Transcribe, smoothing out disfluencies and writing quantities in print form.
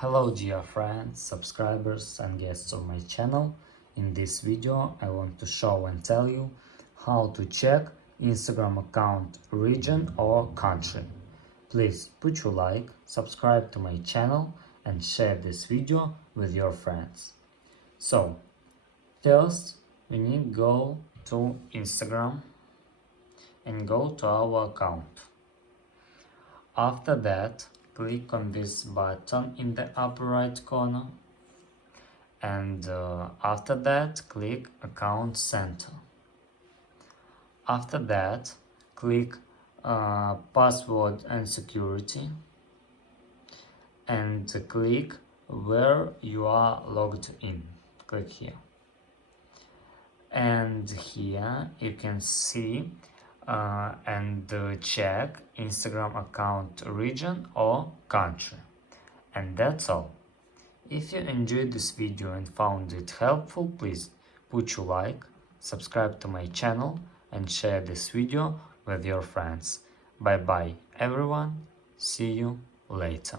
Hello dear friends, subscribers and guests of my channel. In this video I want to show and tell you how to check Instagram account region or country. Please put your like, subscribe to my channel and share this video with your friends. So first we need to go to Instagram and go to our account. After that, click on this button in the upper right corner, and after that click Account Center. After that click Password and Security and click where you are logged in. Click here, and here you can see and check Instagram account region or country. And that's all. If you enjoyed this video and found it helpful, please put your like, subscribe to my channel and share this video with your friends. Bye bye everyone, see you later.